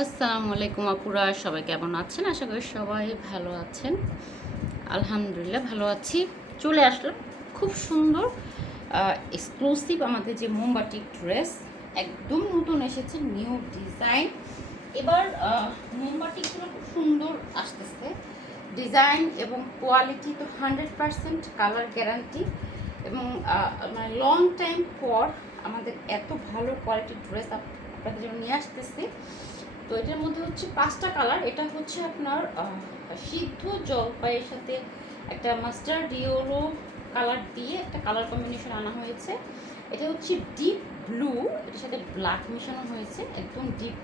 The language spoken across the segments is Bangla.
আসসালামু আলাইকুম আপুরা সবাই কেমন আছেন? আশা করি সবাই ভালো আছেন। আলহামদুলিল্লাহ ভালো আছি। চলে আসলাম খুব সুন্দর এক্সক্লুসিভ আমাদের যে মোমবাটি ড্রেস একদম নতুন এসেছে নিউ ডিজাইন এবার আহ, মোমবাটিগুলো খুব সুন্দর আসতেছে। ডিজাইন এবং কোয়ালিটি তো হান্ড্রেড পারসেন্ট কালার গ্যারান্টি এবং মানে লং টাইম পর আমাদের এত ভালো কোয়ালিটির ড্রেস আপনাদের জন্য নিয়ে আসতেছি। তো এটার মধ্যে হচ্ছে পাঁচটা কালার। এটা হচ্ছে আপনার সিদ্ধ জলপাইয়ের সাথে একটা মাস্টার্ড ইয়েলো কালার দিয়ে একটা কালার কম্বিনেশন আনা হয়েছে। এটা হচ্ছে ডিপ ব্লু, এটার সাথে ব্ল্যাক মেশানো হয়েছে, একদম ডিপ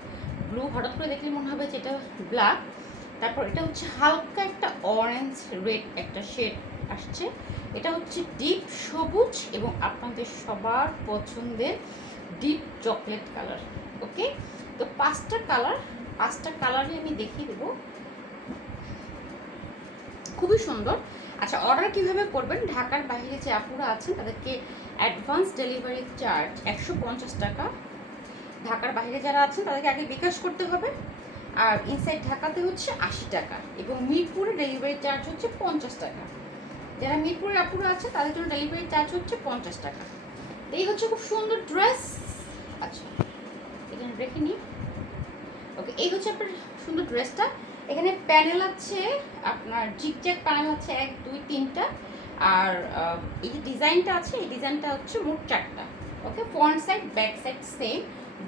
ব্লু। হঠাৎ করে দেখলে মনে হবে যে এটা ব্ল্যাক। তারপর এটা হচ্ছে হালকা একটা অরেঞ্জ রেড একটা শেড আসছে। এটা হচ্ছে ডিপ সবুজ এবং আপনাদের সবার পছন্দের ডিপ চকলেট কালার, ওকে? তো পাঁচটা কালার, পাঁচটা কালারই আমি দেখিয়ে দেবো। খুবই সুন্দর। আচ্ছা অর্ডার কীভাবে করবেন? ঢাকার বাইরে যে আপুরা আছেন, তাদেরকে অ্যাডভান্স ডেলিভারি চার্জ একশো পঞ্চাশ টাকা। ঢাকার বাইরে যারা আছেন, তাদেরকে আগে বিকাশ করতে হবে। আর ইনসাইড ঢাকাতে হচ্ছে আশি টাকা এবং মিরপুরে ডেলিভারি চার্জ হচ্ছে পঞ্চাশ টাকা। যারা মিরপুরের আপুরা আছে তাদের জন্য ডেলিভারি চার্জ হচ্ছে পঞ্চাশ টাকা। এই হচ্ছে খুব সুন্দর ড্রেস আচ্ছা এখানে রেখে নিই। ওকে এই হচ্ছে আপনার সুন্দর ড্রেসটা। এখানে প্যানেল আছে আপনার জিগজ্যাগ প্যানেল আছে এক, দুই, তিনটা। আর এই যে ডিজাইনটা আছে, এই ডিজাইনটা হচ্ছে মোট চারটা। Okay front side back side same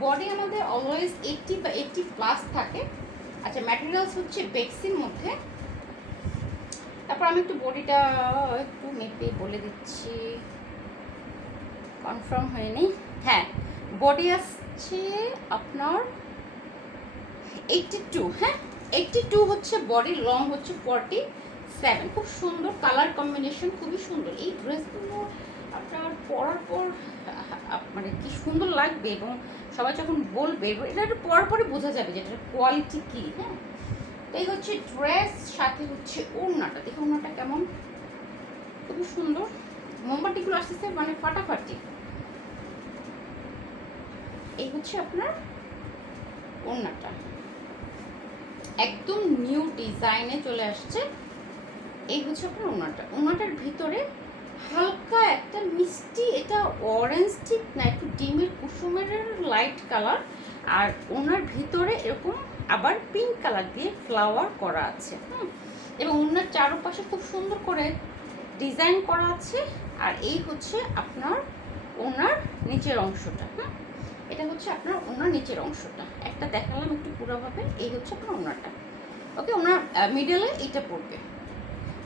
body আমাদের অলওয়েজ এইটটি বা এইটটি প্লাস থাকে। আচ্ছা ম্যাটেরিয়ালস হচ্ছে বেক্সির মধ্যে। তারপর আমি একটু বডিটা একটু মেপে বলে দিচ্ছি। কনফার্ম হয়নি। হ্যাঁ বডি আসছে আপনার এইটটি টু হ্যাঁ? এইটটি টু হচ্ছে বডি লং হচ্ছে ফর্টি সেভেন খুব সুন্দর কালার কম্বিনেশন খুবই সুন্দর। এই ড্রেসগুলো আপনার পরার পর মানে কি সুন্দর লাগবে এবং সবাই যখন বলবে, এটা একটু পরার পরে বোঝা যাবে যে এটার কোয়ালিটি কী হ্যাঁ? এই হচ্ছে ড্রেস সাথে হচ্ছে ওড়নাটা। দেখো ওড়নাটা কেমন? খুবই সুন্দর। মোমবাতিগুলো আসতেছে মানে ফাটাফাটি। এই হচ্ছে আপনার ওড়নাটা। একদম নিউ ডিজাইনে চলে আসছে। এই হচ্ছে আপনার ওনাটা। ওনাটার ভিতরে হালকা একটা মিষ্টি, এটা অরেঞ্জ ঠিক না, একটু ডিমের কুসুমের লাইট কালার আর ওনার ভিতরে এরকম আবার পিঙ্ক কালার দিয়ে ফ্লাওয়ার করা আছে, হুম। এবং ওনার চারপাশে খুব সুন্দর করে ডিজাইন করা আছে। আর এই হচ্ছে আপনার ওনার নিচের অংশটা হ্যাঁ এটা হচ্ছে আপনার ওনার নিচের অংশটা। একটা দেখালাম একটু পুরোভাবে, এই হচ্ছে আপনার ওনারটা। ওকে ওনার মিডলে এইটা পড়বে।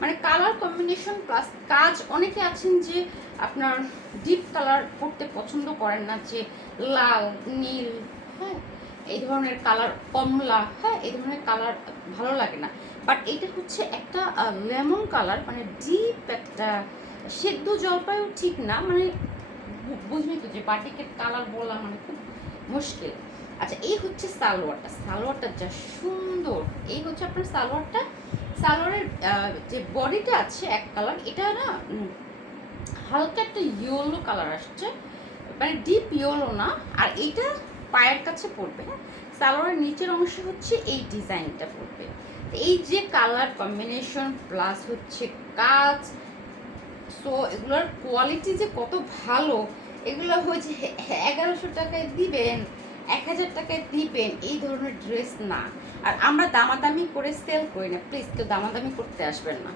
মানে কালার কম্বিনেশন প্লাস কাজ, অনেকে আছেন যে আপনার ডিপ কালার পড়তে পছন্দ করেন না, যে লাল, নীল হ্যাঁ এই ধরনের কালার কমলা হ্যাঁ এই ধরনের কালার ভালো লাগে না। বাট এটা হচ্ছে একটা লেমন কালার মানে ডিপ একটা, সেদ্ধ জলপাইও ঠিক না মানে বু- বুঝলি তো যে বাটিকের কালার বলা মানে খুব মুশকিল। আচ্ছা এই হচ্ছে সালোয়ারটা। সালোয়ারটা যা সুন্দর। এই হচ্ছে আপনার সালোয়ারটা। সালোয়ারের যে বডিটা আছে এক কালার এটা না হালকা একটা ইয়েলো কালার আসছে। মানে ডিপ ইয়েলো না। আর এইটা পায়ের কাছে পড়বে হ্যাঁ? সালোয়ারের নিচের অংশে হচ্ছে এই ডিজাইনটা পড়বে। এই যে কালার কম্বিনেশন প্লাস হচ্ছে কাজ সো এগুলোর কোয়ালিটি যে কত ভালো, এগুলো হয়েছে এগারোশো টাকায় দিবেন, এক হাজার টাকায় দিবেন, এই ধরনের ড্রেস না। আর আমরা দামাদামি করে সেল করি না। প্লিজ কেউ দামাদামি করতে আসবেন না।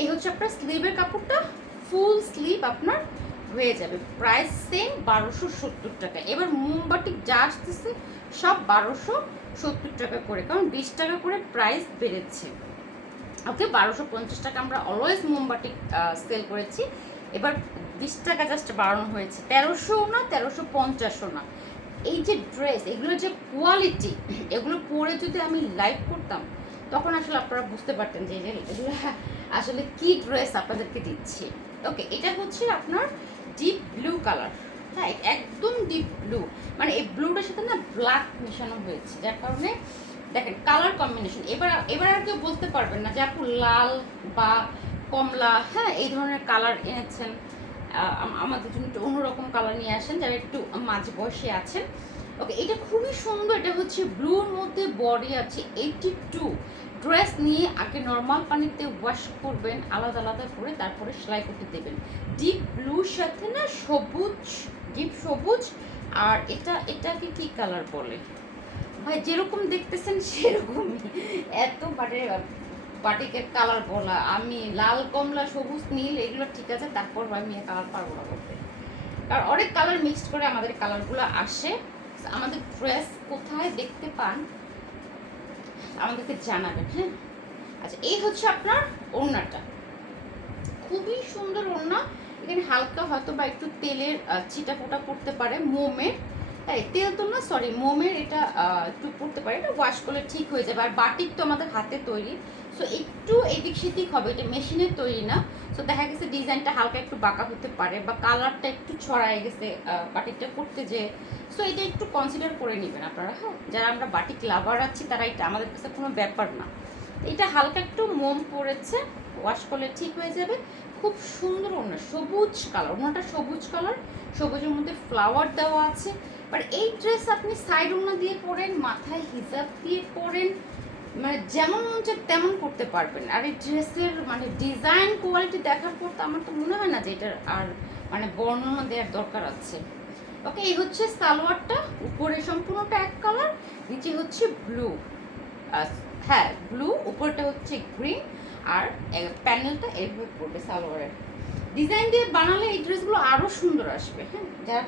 এই হচ্ছে আপনার স্লিভের কাপড়টা ফুল স্লিভ আপনার হয়ে যাবে। প্রাইস সেম বারোশো সত্তর টাকা। এবার মোমবাটি যা আসতেছে, সব বারোশো সত্তর টাকা করে। কারণ বিশ টাকা করে প্রাইস বেড়েছে। ওকে বারোশো পঞ্চাশ টাকা আমরা অলওয়েজ মোমবাটি সেল করেছি। এবার বিশ টাকা জাস্ট বাড়ানো হয়েছে। তেরোশো না, তেরোশো পঞ্চাশও না। এই যে ড্রেস এগুলোর যে কোয়ালিটি এগুলো পরে যদি আমি লাইভ করতাম, তখন আসলে আপনারা বুঝতে পারতেন যে এগুলো- আসলে কি ড্রেস আপনাদেরকে দিচ্ছি। ওকে এটা হচ্ছে আপনার ডিপ ব্লু কালার হ্যাঁ একদম ডিপ ব্লু মানে এই ব্লুটার সাথে না ব্ল্যাক মেশানো হয়েছে। যার কারণে দেখেন কালার কম্বিনেশন এবার এবার আর কেউ বলতে পারবেন না যে আপু লাল বা কমলা হ্যাঁ এই ধরনের কালার এনেছেন। আমাদের জন্য একটু অন্যরকম কালার নিয়ে আসেন, যারা একটু মাঝ বয়সে আছেন। ওকে এটা খুবই সুন্দর, এটা হচ্ছে ব্লুর মধ্যে বডি আছে এইটি টু ড্রেস নিয়ে আগে নর্মাল পানিতে ওয়াশ করবেন, আলাদা আলাদা করে তারপরে সেলাই করতে দেবেন। ডিপ ব্লুর সাথে না সবুজ ডিপ সবুজ। আর এটা, এটাকে কি কালার বলে? ভাই, যেরকম দেখতেছেন সেরকমই। এত মানে বাটিকের কালার বলা। আমি লাল, কমলা, সবুজ, নীল, এগুলো ঠিক আছে, তারপর আমি কালার পারব না করতে কারণ অনেক কালার মিক্সড করে আমাদের কালারগুলো আসে। আমাদের ড্রেস কোথায় দেখতে পান, আমাদেরকে জানাবেন হ্যাঁ? আচ্ছা এই হচ্ছে আপনার ওড়নাটা। খুবই সুন্দর ওড়না। এখানে হালকা হয়তো বা একটু তেলের ছিটা ফোটা পড়তে পারে, মোমের। তেল তো না সরি মোমের এটা একটু পড়তে পারে, এটা ওয়াশ করলে ঠিক হয়ে যাবে। আর বাটিক তো আমাদের হাতে তৈরি। সো একটু এদিক সেদিক হবে, এটা মেশিনের তৈরি না। সো দেখা গেছে ডিজাইনটা হালকা একটু বাঁকা হতে পারে, বা কালারটা একটু ছড়ায় গেছে বাটিকটা করতে যে সো এটা একটু কনসিডার করে নেবেন আপনারা হ্যাঁ? যারা আমরা বাটিক লাভার আছি, তারা এটা, আমাদের কাছে কোনো ব্যাপার না। এটা হালকা একটু মোম পড়েছে ওয়াশ করলে ঠিক হয়ে যাবে। খুব সুন্দর ওড়না, সবুজ কালার ওড়নাটা সবুজ কালার সবুজের মধ্যে ফ্লাওয়ার দেওয়া আছে। বাট এই ড্রেস আপনি সাইড ওড়না দিয়ে পরেন মাথায় হিজাব দিয়ে পরেন মানে যেমন মন চায় তেমন করতে পারবেন আর এই ড্রেসের মানে ডিজাইন কোয়ালিটি দেখার পর তো আমার তো মনে হয় না যে এটার আর মানে বর্ণনা দেওয়ার দরকার আছে ওকে এই হচ্ছে সালোয়ারটা উপরে সম্পূর্ণটা এক কালার নিচে হচ্ছে ব্লু হ্যাঁ ব্লু উপরটা হচ্ছে গ্রিন আর প্যানেলটা এইভাবে পড়বে সালোয়ারের ডিজাইন দিয়ে বানালে এই ড্রেসগুলো আরও সুন্দর আসবে হ্যাঁ যারা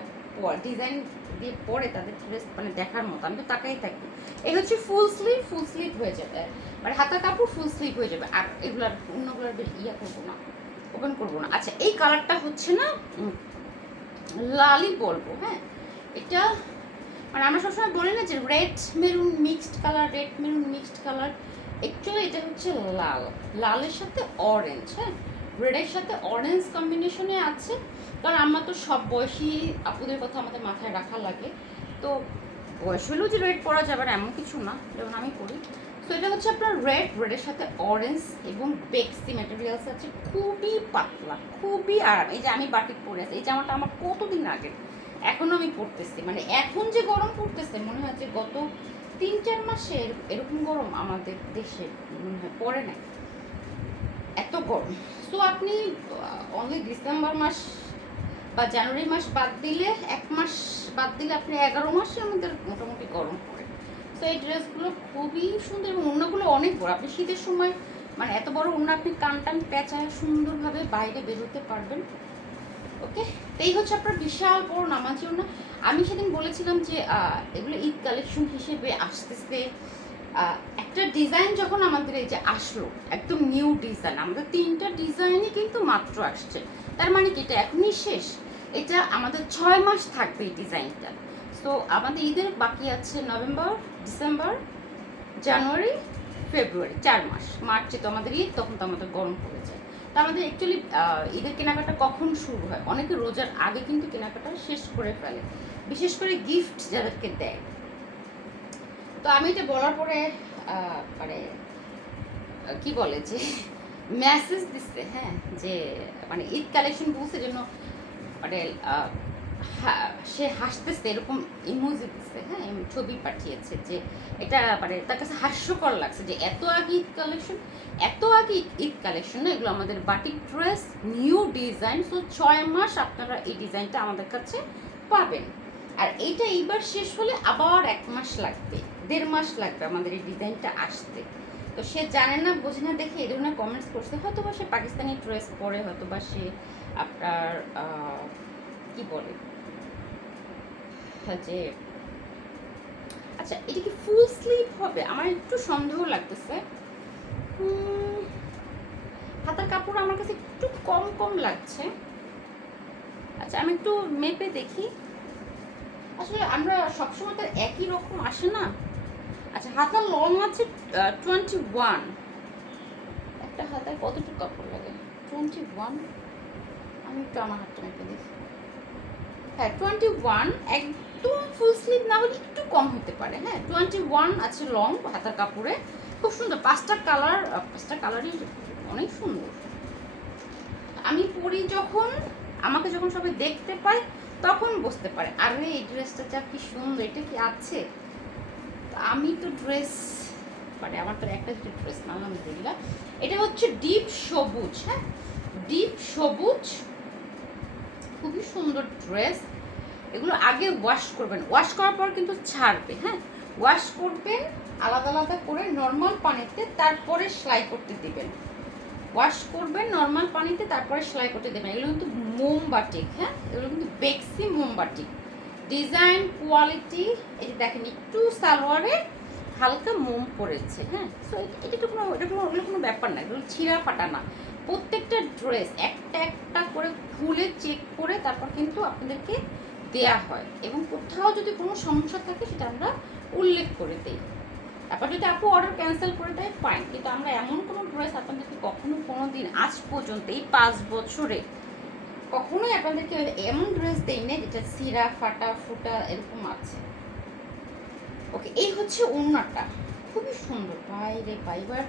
ডিজাইন দিয়ে পরে তাদের ড্রেস মানে দেখার মতো, আমি তো তাকাই থাকি। এই হচ্ছে ফুল স্লিভ ফুল স্লিভ হয়ে যাবে। মানে হাতা কাপড় ফুল স্লিভ হয়ে যাবে। আর এগুলার অন্যগুলোর ইয়া করব না ওপেন করব না। আচ্ছা এই কালারটা হচ্ছে না লালই বলব হ্যাঁ? এটা মানে আমরা সবসময় বলি না যে red maroon mixed colour red maroon mixed colour actually এটা হচ্ছে লাল। লালের সাথে অরেঞ্জ হ্যাঁ? রেডের সাথে অরেঞ্জ কম্বিনেশনে আছে। কারণ আমরা তো সব বয়সী আপুদের কথা আমাদের মাথায় রাখা লাগে। তো বয়স হলেও যে রেড পরা যাবে না, এমন কিছু না, যেমন আমি করি তো এটা হচ্ছে আপনার রেড, রেডের সাথে অরেঞ্জ এবং বেক্সি ম্যাটেরিয়ালস আছে, খুবই পাতলা, খুবই আরাম। এই যে আমি বাটিক পরে আছি, এই জামাটা আমার কতদিন আগে? এখনও আমি পরতেছি মানে এখন যে গরম পড়তেছে মনে হয় যে গত তিন, চার মাসে এরকম গরম আমাদের দেশে মনে হয় পড়ে নাই। এত গরম। সো আপনি অনলি ডিসেম্বর মাস বা জানুয়ারি মাস বাদ দিলে, এক মাস বাদ দিলে আপনি এগারো মাসে আমাদের মোটামুটি গরম পড়ে। তো এই ড্রেসগুলো খুবই সুন্দর এবং অন্যগুলো অনেক বড়। আপনি শীতের সময় মানে এত বড় অন্য আপনি কান টান পেঁচায় সুন্দরভাবে বাইরে বেরোতে পারবেন। ওকে তো এই হচ্ছে আপনার বিশাল বড় নামাজি ওড়না আমি সেদিন বলেছিলাম যে এগুলো ঈদ কালেকশন হিসেবে আসতেছে। একটা ডিজাইন যখন আমাদের এই যে আসলো, একদম নিউ ডিজাইন আমাদের তিনটা ডিজাইনই কিন্তু মাত্র আসছে। তার মানে কি? এটা এখনই শেষ। এটা আমাদের ছয় মাস থাকবে এই ডিজাইনটা তো আমাদের ঈদের বাকি আছে নভেম্বর, ডিসেম্বর, জানুয়ারি, ফেব্রুয়ারি, চার মাস। মার্চে তো আমাদের ঈদ, তখন তো আমাদের গরম পড়ে যায়। তো আমাদের অ্যাকচুয়ালি ঈদের কেনাকাটা কখন শুরু হয়? অনেকে রোজার আগে কিন্তু কেনাকাটা শেষ করে ফেলে। বিশেষ করে গিফট যাদেরকে দেয়। তো আমি এটা বলার পরে মানে কি বলে যে মেসেজ দিচ্ছে হ্যাঁ? যে মানে ঈদ কালেকশন বলছে জন্য মানে সে হাসতেছে, এরকম ইমোজি দিচ্ছে হ্যাঁ? ছবি পাঠিয়েছে যে, এটা মানে তার কাছে হাস্যকর লাগছে যে, এত আগে ঈদ কালেকশন এত আগে ঈদ কালেকশন না? এগুলো আমাদের batik dress new design so ছয় মাস আপনারা এই ডিজাইনটা আমাদের কাছে পাবেন। আর এইটা এইবার শেষ হলে আবার এক মাস লাগবে, দেড় মাস লাগবে আমাদের এই ডিজাইনটা আসতে। তো সে জানে না বোঝে না দেখে এই ধরনের কমেন্টস করছে। হয়তো বা সে পাকিস্তানি ড্রেস পরে হয়তো বা সে আপনার কি বলে? হ্যাঁ, যে আচ্ছা এটা কি ফুল স্লিভ হবে? আমার একটু সন্দেহ লাগতেছে। হাতার কাপড় আমার কাছে একটু কম কম লাগছে। আচ্ছা আমি একটু মেপে দেখি। আসলে আমরা সবসময় তো একই রকম আসে না? আচ্ছা হাতার লং আছে টোয়েন্টি ওয়ান একটা হাতায় কতটুকু কাপড় লাগে? টোয়েন্টি ওয়ান আমি একটু আমার হাতটা মেপে দেখি হ্যাঁ টোয়েন্টি ওয়ান একদম ফুল স্লিভ না হলে একটু কম হতে পারে। হ্যাঁ টোয়েন্টি ওয়ান আছে লং হাতার কাপড়ে। খুব সুন্দর পাঁচটা কালার পাঁচটা কালারই অনেক সুন্দর। আমি পরি যখন আমাকে যখন সবাই দেখতে পায় তখন বুঝতে পারে। আরে এই ড্রেসটা যা কি সুন্দর এটা কি আছে? আমি তো ড্রেস মানে আমার তো একটা ড্রেস না দেখলাম। এটা হচ্ছে ডিপ সবুজ হ্যাঁ? ডিপ সবুজ, খুবই সুন্দর ড্রেস এগুলো আগে ওয়াশ করবেন। ওয়াশ করার পর কিন্তু ছাড়বে হ্যাঁ? ওয়াশ করবেন, আলাদা আলাদা করে নর্মাল পানিতে তারপরে সেলাই করতে দিবেন। ওয়াশ করবেন নর্মাল পানিতে, তারপরে সেলাই করতে দেবেন। এগুলো কিন্তু মোমবাটিক হ্যাঁ? এগুলো কিন্তু বেক্সি মোমবাটিক ডিজাইন কোয়ালিটি যে দেখেন একটু সালোয়ারে হালকা মোম পড়েছে হ্যাঁ? সো এটা তো কোনো, এটা কোনো ওগুলো কোনো ব্যাপার না, এগুলো ছিঁড়া ফাটা না। প্রত্যেকটা ড্রেস একটা একটা করে খুলে চেক করে তারপর কিন্তু আপনাদেরকে দেয়া হয়। এবং কোথাও যদি কোনো সমস্যা থাকে সেটা আমরা উল্লেখ করে দিই। তারপর যদি আপু অর্ডার ক্যান্সেল করে দেয় ফাইন কিন্তু আমরা এমন কোনো ড্রেস আপনাদেরকে কখনো কোনো দিন আজ পর্যন্ত, এই পাঁচ বছরে কখনোই আপনাদেরকে এমন ড্রেস দেই না যেটা সিরা, ফাটা, ফুটা এরকম আছে। ওকে এই হচ্ছে ওড়নাটা। খুবই সুন্দর। বাইরে পাইবার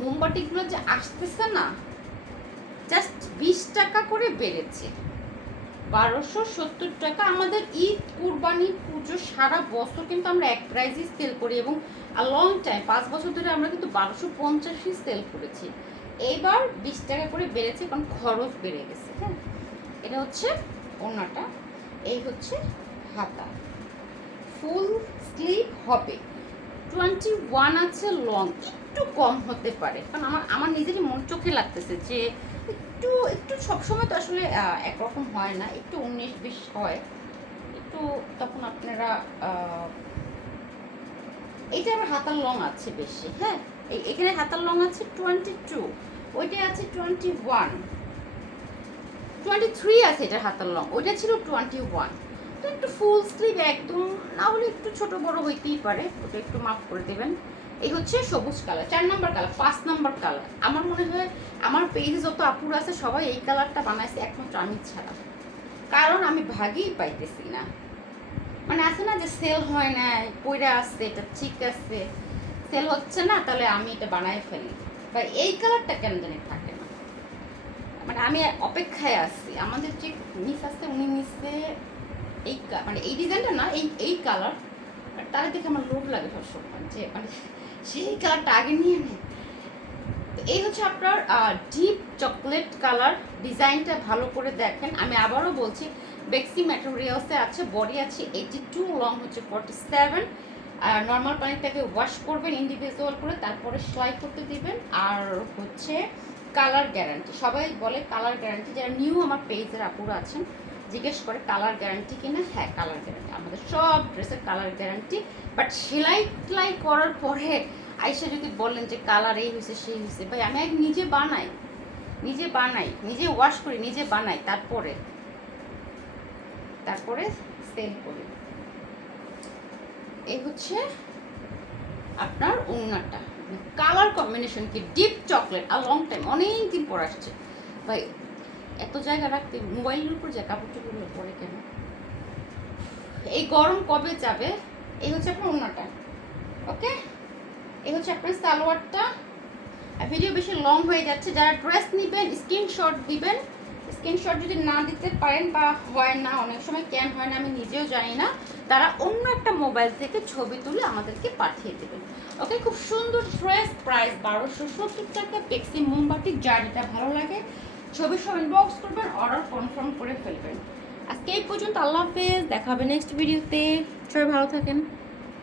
মোমবাতিগুলো যে আসতেছে না জাস্ট বিশ টাকা করে বেড়েছে। বারোশো সত্তর টাকা। আমাদের ঈদ কুরবানি পুজো সারা বছর কিন্তু আমরা এক প্রাইজই সেল করি এবং লং টাইম পাঁচ বছর ধরে আমরা কিন্তু বারোশো পঞ্চাশই সেল করেছি। এইবার বিশ টাকা করে বেড়েছে, কারণ খরচ বেড়ে গেছে হ্যাঁ? এটা হচ্ছে ওনাটা এই হচ্ছে হাতা। ফুল স্লিভ হবে। টোয়েন্টি ওয়ান আছে লং একটু কম হতে পারে। কারণ আমার আমার নিজেরই মন চোখে লাগতেছে যে একটু একটু সবসময় তো আসলে একরকম হয় না, একটু উনিশ বিশ হয়। একটু তখন আপনারা এইটা আবার হাতার লং আছে বেশি হ্যাঁ? এখানে হাতার লং আছে টোয়েন্টি টু ওইটা আছে টোয়েন্টি ওয়ান। টোয়েন্টি থ্রি আছে এটা হাতার লং, ওইটা ছিল টোয়েন্টি ওয়ান তো একটু ফুল স্লিভ একদম, না হলে একটু ছোট বড় হইতেই পারে, ওটা একটু মাফ করে দেবেন। এই হচ্ছে সবুজ কালার চার নাম্বার কালার পাঁচ নাম্বার কালার আমার মনে হয় আমার পেজে যত আপুর আছে, সবাই এই কালারটা বানাইছে একমাত্র আমি ছাড়া। কারণ আমি ভাগেই পাইতেছি না। মানে আছে না যে সেল হয় না পইরা আসছে, এটা ঠিক আছে। সেল হচ্ছে না, তাহলে আমি এটা বানাই ফেলি। বা এই কালারটা কেন জানি মানে আমি অপেক্ষায় আছি। আমাদের যে মিস আছে, উনি মিসে এই মানে এই ডিজাইনটা না, এই এই কালার তারা দেখে আমার লোভ লাগে সবসময় যে মানে সেই কালারটা আগে নিয়ে নেয় তো এই হচ্ছে আপনার ডিপ চকলেট কালার ডিজাইনটা ভালো করে দেখেন। আমি আবারও বলছি বেক্সি ম্যাটেরিয়ালসে আছে বডি আছে এইটি টু লং হচ্ছে ফর্টি সেভেন আর নর্মাল পানিটাকে ওয়াশ করবেন ইন্ডিভিজুয়াল করে, তারপরে সেলাই করতে দিবেন। আর হচ্ছে কালার গ্যারান্টি। সবাই বলে কালার গ্যারান্টি। যারা নিউ আমার পেজের আপুরা আছেন, জিজ্ঞেস করে কালার গ্যারান্টি কিনা? হ্যাঁ কালার গ্যারান্টি। আমাদের সব ড্রেসের কালার গ্যারান্টি। বাট সেলাই টেলাই করার পরে আইসা যদি বলেন যে কালার এই হয়েছে সেই হয়েছে ভাই আমি এক নিজে বানাই নিজে বানাই, নিজে ওয়াশ করি, নিজে বানাই, তারপরে তারপরে সেল করি। এই হচ্ছে আপনার ওড়নাটা কালার কম্বিনেশন কি? Deep chocolate. আর লং টাইম অনেক দিন পর আসছে। ভাই, এত জায়গা রাখতে মোবাইলের উপর যায় কাপড় চোপড়গুলো পরে কেন? এই গরম কবে যাবে? এই হচ্ছে আপনার ওড়নাটা ওকে এই হচ্ছে আপনার সালোয়ারটা। আর ভিডিও বেশি লং হয়ে যাচ্ছে। যারা ড্রেস নেবেন স্ক্রিনশট দিবেন। স্ক্রিনশট যদি না দিতে পারেন বা হয় না, অনেক সময় কেন হয় না, আমি নিজেও জানি না, তারা অন্য একটা মোবাইল থেকে ছবি তুলে আমাদেরকে পাঠিয়ে দেবেন। ওকে, খুব সুন্দর ড্রেস প্রাইস বারোশো সত্তর টাকা পেক্সি মোমবাতি যার যেটা ভালো লাগে। ছবি সব ইনবক্স করবেন অর্ডার কনফার্ম করে ফেলবেন। আজকে এই পর্যন্ত, আল্লাহ হাফেজ, দেখা হবে নেক্সট ভিডিওতে সবাই ভালো থাকেন।